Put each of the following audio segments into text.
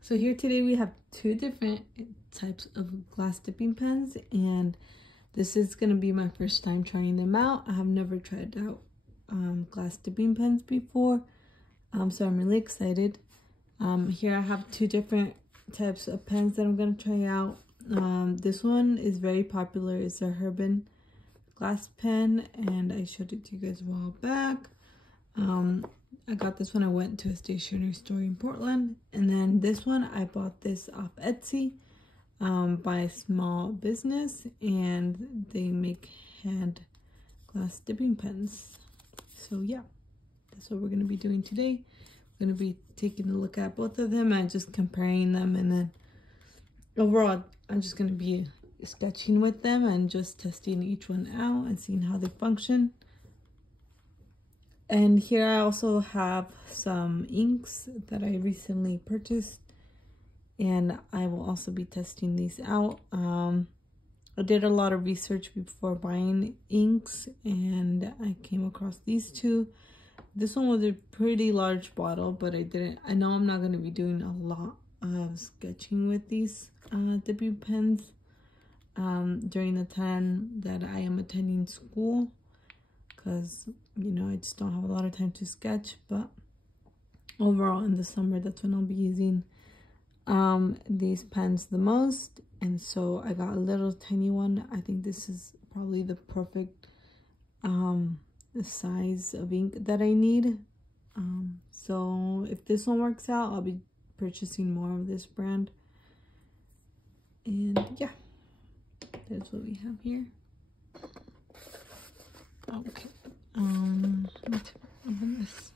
So here today we have two different types of glass dipping pens, and this is going to be my first time trying them out. I have never tried out glass dipping pens before, so I'm really excited. Here I have two different types of pens that I'm going to try out. This one is very popular. It's a Herbin glass pen, and I showed it to you guys a while back. I got this one. I went to a stationery store in Portland, and then this one I bought this off Etsy by a small business, and they make hand glass dipping pens. So yeah, that's what we're going to be doing today. We're going to be taking a look at both of them and just comparing them, and then overall I'm just going to be sketching with them and just testing each one out and seeing how they function. And here I also have some inks that I recently purchased, and I will also be testing these out. I did a lot of research before buying inks, and I came across these two. This one was a pretty large bottle, but I know I'm not going to be doing a lot of sketching with these dipping pens during the time that I am attending school, because you know I just don't have a lot of time to sketch. But overall in the summer, that's when I'll be using these pens the most, and so I got a little tiny one. I think this is probably the perfect the size of ink that I need. So if this one works out, I'll be purchasing more of this brand. And yeah, that's what we have here. Okay, let's open this.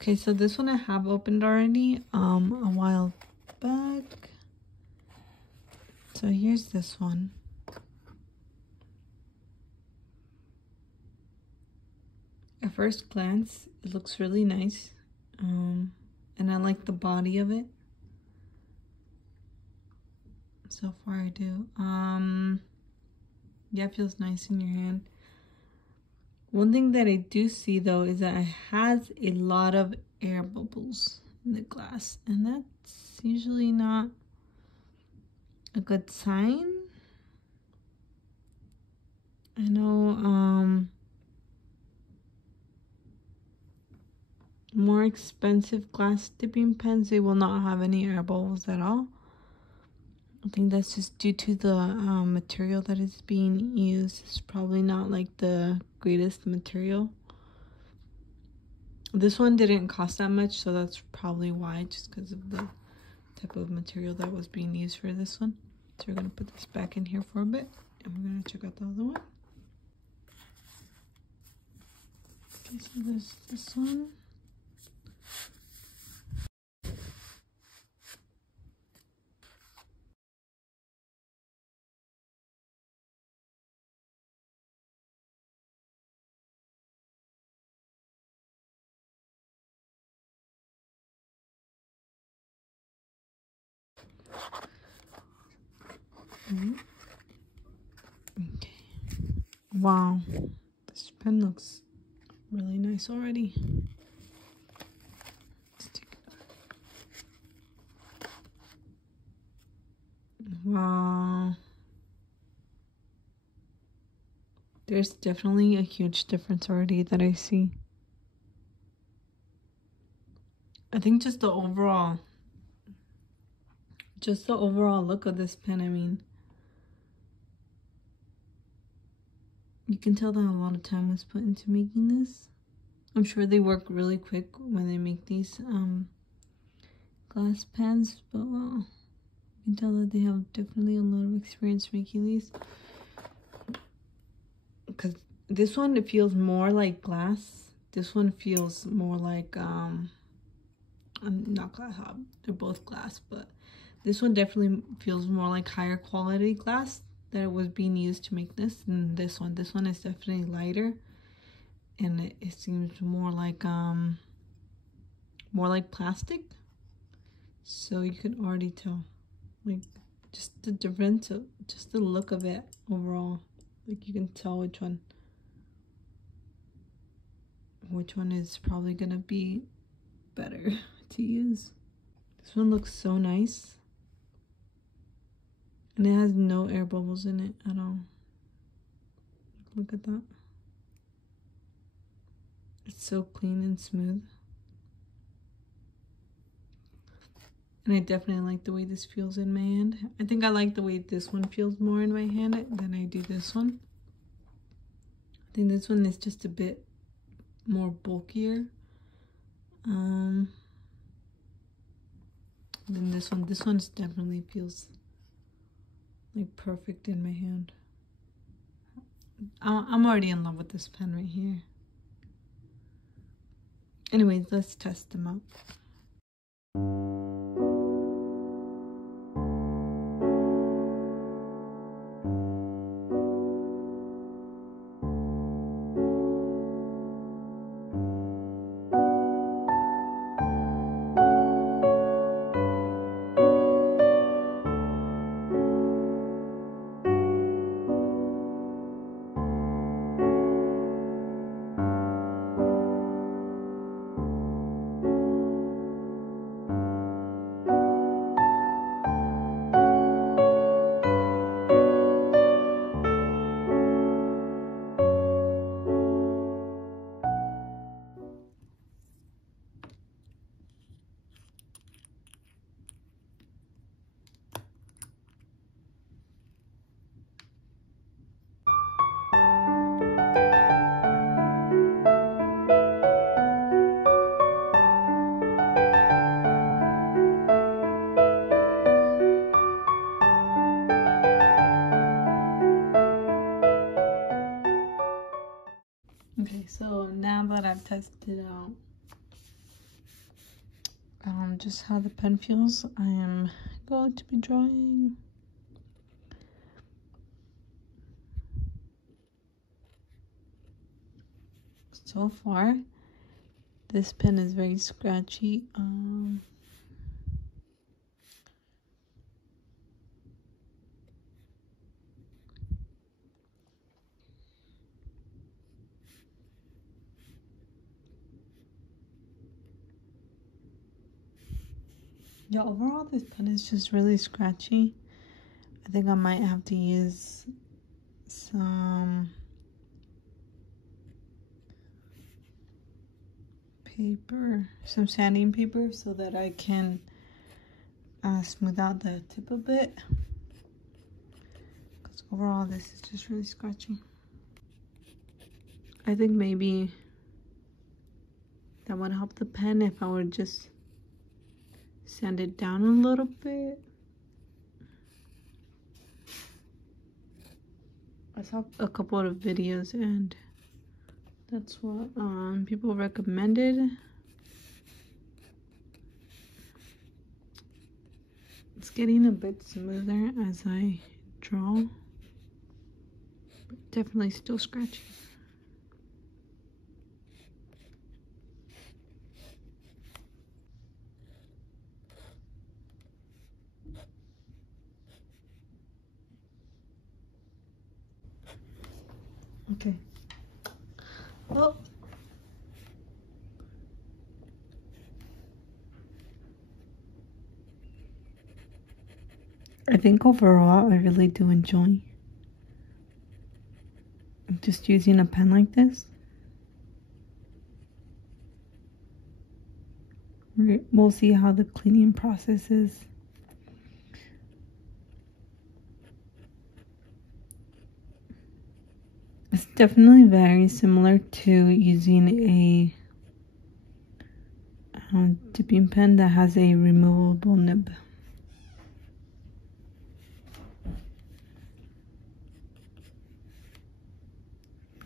Okay, so this one I have opened already a while back. So here's this one. At first glance, it looks really nice, and I like the body of it. So far I do. Yeah, it feels nice in your hand. One thing that I do see though is that it has a lot of air bubbles in the glass, and that's usually not a good sign. I know more expensive glass dipping pens, they will not have any air bubbles at all. I think that's just due to the material that is being used. It's probably not like the greatest material. This one didn't cost that much, so that's probably why, just because of the type of material that was being used for this one. So we're going to put this back in here for a bit, and we're going to check out the other one. Okay, so there's this one. Okay. Wow, this pen looks really nice already. Let's take it out. Wow. There's definitely a huge difference already that I see. I think just the overall look of this pen, I mean, you can tell that a lot of time was put into making this. I'm sure they work really quick when they make these glass pens, but you can tell that they have definitely a lot of experience making these. Because this one, it feels more like glass. This one feels more like not glass. They're both glass, but this one definitely feels more like higher quality glass that was being used to make this than this one. This one is definitely lighter, and it seems more like plastic. So you can already tell, like, just the difference, just the look of it overall. Like, you can tell which one is probably gonna be better to use. This one looks so nice. And it has no air bubbles in it at all. Look at that. It's so clean and smooth. And I definitely like the way this feels in my hand. I think I like the way this one feels more in my hand than I do this one. I think this one is just a bit more bulkier. Than this one. This one definitely feels like perfect in my hand. I'm already in love with this pen right here. Anyways, let's test them out. Okay, so now that I've tested out just how the pen feels, I am going to be drawing. So far, this pen is very scratchy. Yeah, overall this pen is just really scratchy. I think I might have to use some paper, some sanding paper, so that I can smooth out the tip a bit. Because overall this is just really scratchy. I think maybe that would help the pen if I would just sand it down a little bit. I saw a couple of videos and that's what people recommended. It's getting a bit smoother as I draw, but definitely still scratchy. Okay. Well, I think overall I really do enjoy just using a pen like this. We'll see how the cleaning process is. It's definitely very similar to using a dipping pen that has a removable nib.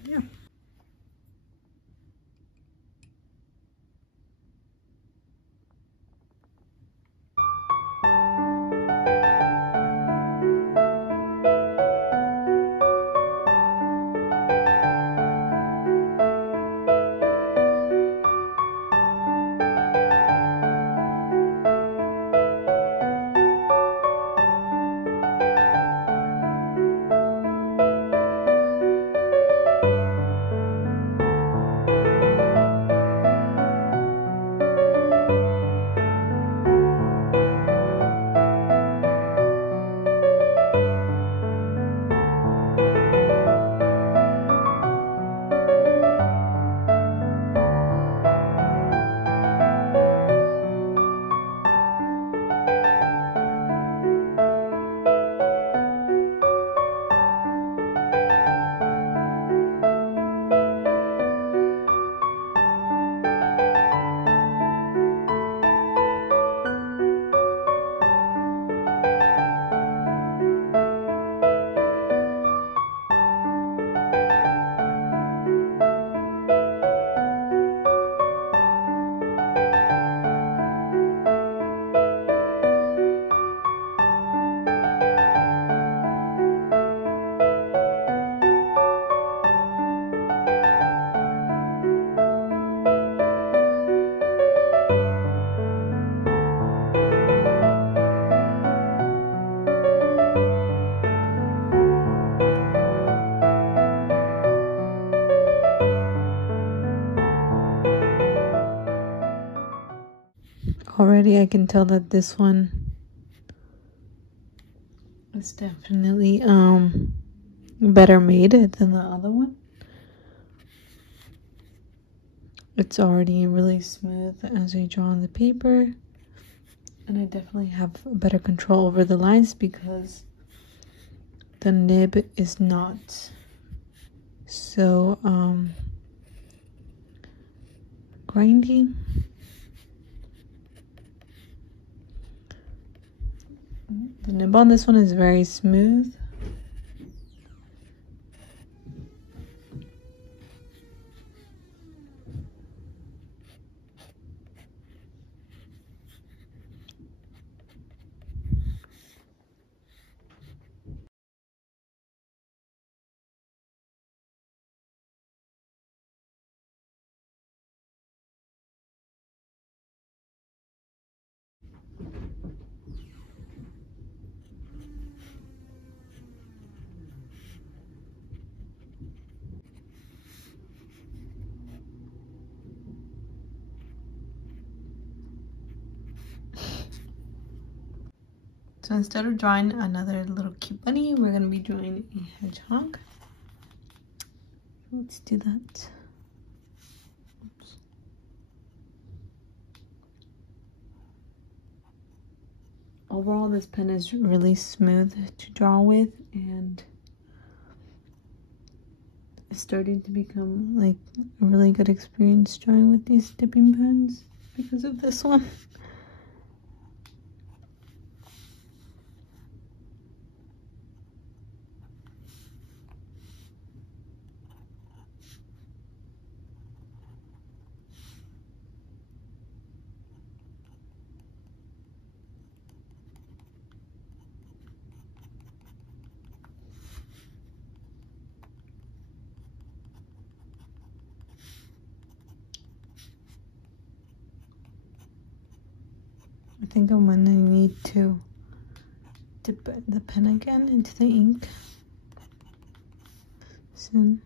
Yeah. already I can tell that this one is definitely better made than the other one. It's already really smooth as I draw on the paper, and I definitely have better control over the lines because the nib is not so grindy. The nib on this one is very smooth. So instead of drawing another little cute bunny, we're going to be drawing a hedgehog. Let's do that. Oops. Overall, this pen is really smooth to draw with, and it's starting to become like a really good experience drawing with these dipping pens because of this one. I think I'm gonna need to dip the pen again into the ink soon.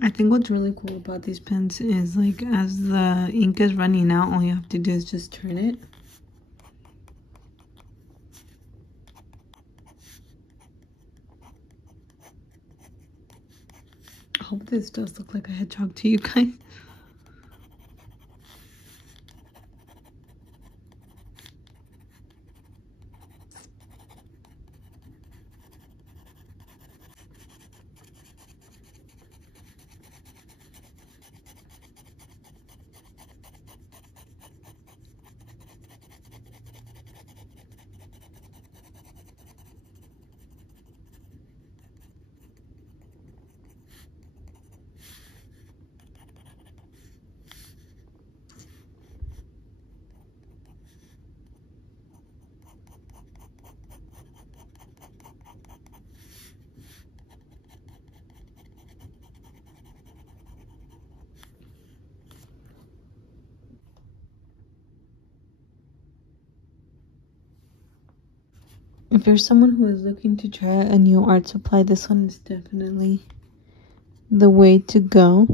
I think what's really cool about these pens is like as the ink is running out, all you have to do is just turn it. I hope this does look like a hedgehog to you guys. If you're someone who is looking to try a new art supply, this one is definitely the way to go.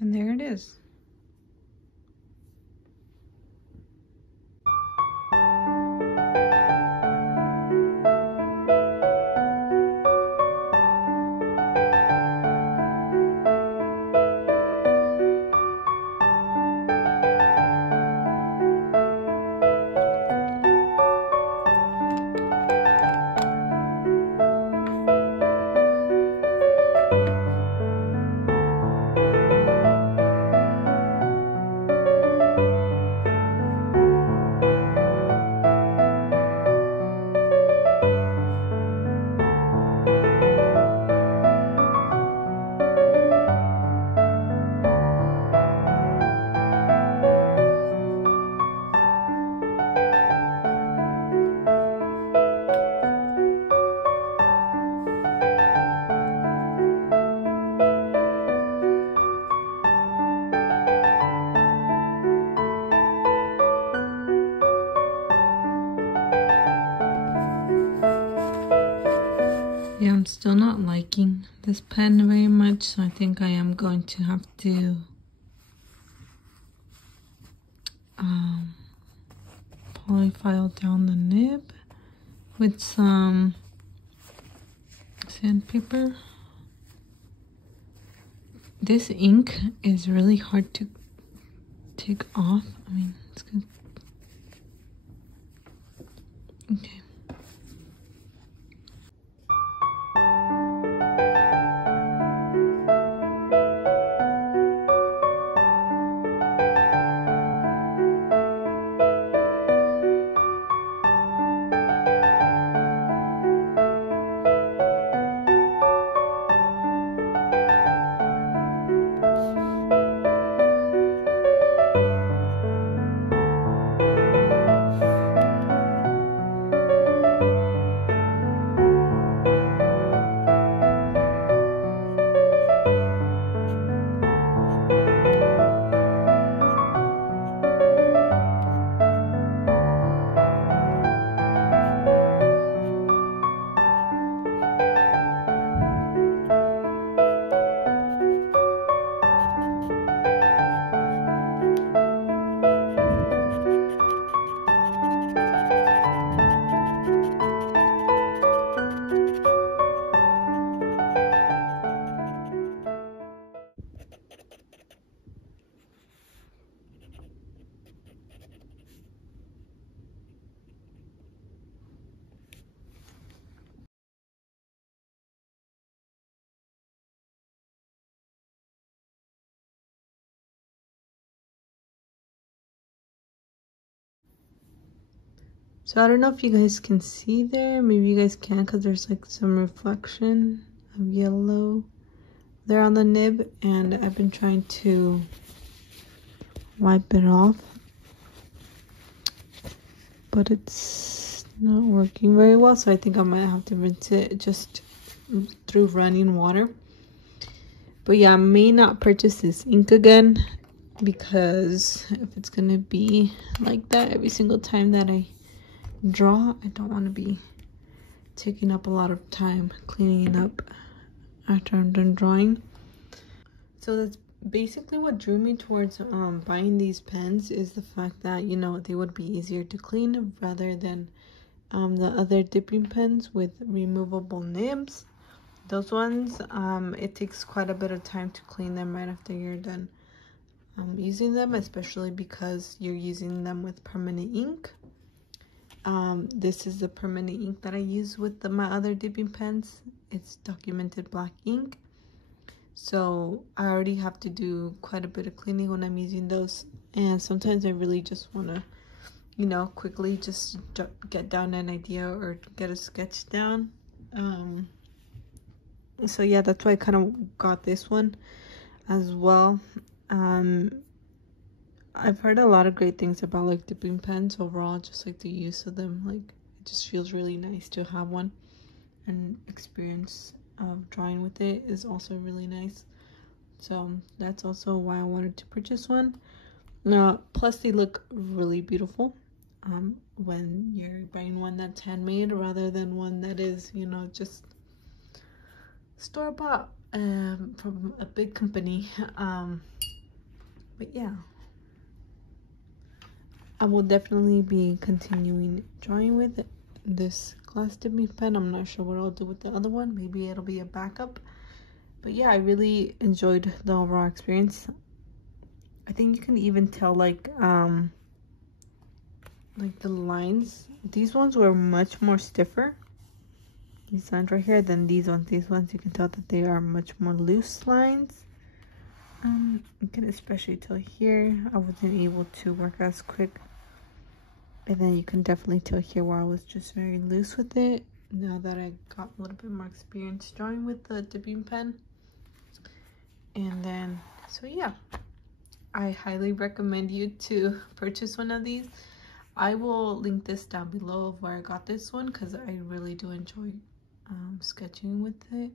And there it is. Yeah, I'm still not liking this pen very much, so I think I am going to have to polyfile down the nib with some sandpaper. This ink is really hard to take off. I mean, it's good. Okay. So I don't know if you guys can see there. Maybe you guys can, because there's like some reflection of yellow there on the nib, and I've been trying to wipe it off, but it's not working very well, so I think I might have to rinse it just through running water. But yeah, I may not purchase this ink again, because if it's gonna be like that every single time that I draw, I don't want to be taking up a lot of time cleaning it up after I'm done drawing. So that's basically what drew me towards buying these pens, is the fact that, you know, they would be easier to clean rather than the other dipping pens with removable nibs. Those ones, it takes quite a bit of time to clean them right after you're done using them, especially because you're using them with permanent ink. This is the permanent ink that I use with my other dipping pens. It's documented black ink, so I already have to do quite a bit of cleaning when I'm using those, and sometimes I really just want to, you know, quickly just get down an idea or get a sketch down. So yeah, that's why I kind of got this one as well. I've heard a lot of great things about like dipping pens overall, just like the use of them. Like, it just feels really nice to have one, and experience of drawing with it is also really nice. So that's also why I wanted to purchase one. Plus they look really beautiful when you're buying one that's handmade rather than one that is, you know, just store-bought from a big company. But yeah, I will definitely be continuing drawing with this glass dipping pen. I'm not sure what I'll do with the other one. Maybe it'll be a backup. But yeah, I really enjoyed the overall experience. I think you can even tell like the lines. These ones were much more stiffer, these lines right here, than these ones. These ones, you can tell that they are much more loose lines. You can especially tell here I wasn't able to work as quick, and then you can definitely tell here where I was just very loose with it now that I got a little bit more experience drawing with the dipping pen. And then, so yeah, I highly recommend you to purchase one of these. I will link this down below of where I got this one, because I really do enjoy sketching with it.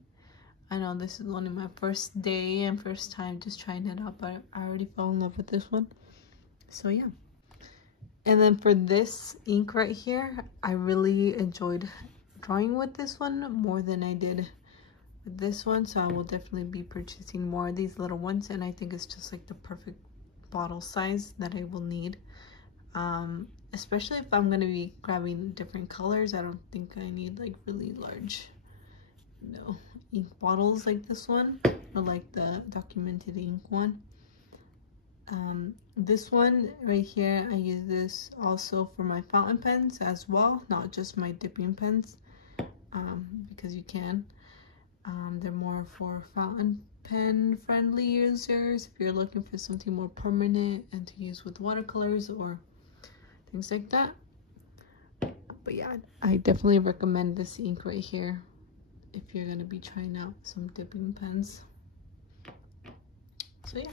I know this is only my first day and first time just trying it out, but I already fell in love with this one. So yeah. And then for this ink right here, I really enjoyed drawing with this one more than I did with this one. So I will definitely be purchasing more of these little ones, and I think it's just like the perfect bottle size that I will need. Especially if I'm gonna be grabbing different colors. I don't think I need like really large, ink bottles like this one, or like the documented ink one. This one right here, I use this also for my fountain pens as well, not just my dipping pens, because you can. They're more for fountain pen friendly users if you're looking for something more permanent and to use with watercolors or things like that. But yeah, I definitely recommend this ink right here if you're going to be trying out some dipping pens. So yeah.